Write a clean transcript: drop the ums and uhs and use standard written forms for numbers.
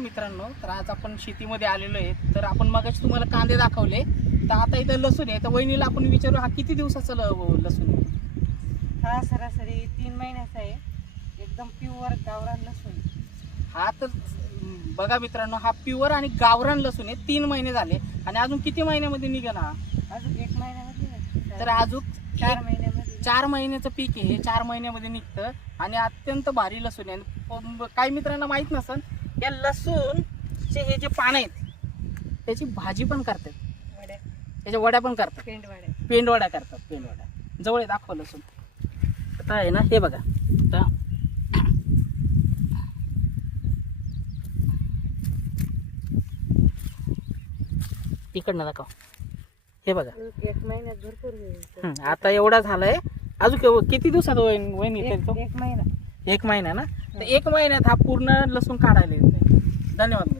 मित्रांनो, तर आज आपण शेतीमध्ये आलेलो आहे. तर आपण मगाशी तुम्हाला कांदे दाखवले, तर आता इथं लसूण आहे. तर वहिनीला आपण विचारू, हा किती दिवसाचा लसूण आहे? हा सरासरी 3 महिन्याचा आहे. एकदम प्युअर गावरान लसूण. हा तर बघा मित्रांनो, हा प्युअर आणि गावरान लसूण आहे. 3 महिने झाले आणि अजून किती महिन्यामध्ये निघेल हा? अजून 1 महिन्यामध्ये. तर अजून 4 महिन्यामध्ये. 4 महिन्याचं पीक आहे. 4 महिन्यामध्ये निघतं आणि अत्यंत भारी लसूण आहे. काही मित्रांना माहित नसेल, या लसूणचे हे जे पानं आहेत त्याची भाजी पण करतात, वड्या, त्याच्या वड्या पण करतात, पेंडवड्या. पेंडवड्या करतात. पेंडवड्या जवळ आहे, दाखव लसूण. आता आहे ना, हे बघा. आता तिकडनं दाखव. हे बघा. 1 महिन्यात भरपूर होईल. आता एवढा झालाय. अजून किती दिवसात वहिनी येतो? 1 महिना. 1 महिना ना. तर 1 महिन्यात हा पूर्ण लसूण काढायला येतो. धन्यवाद.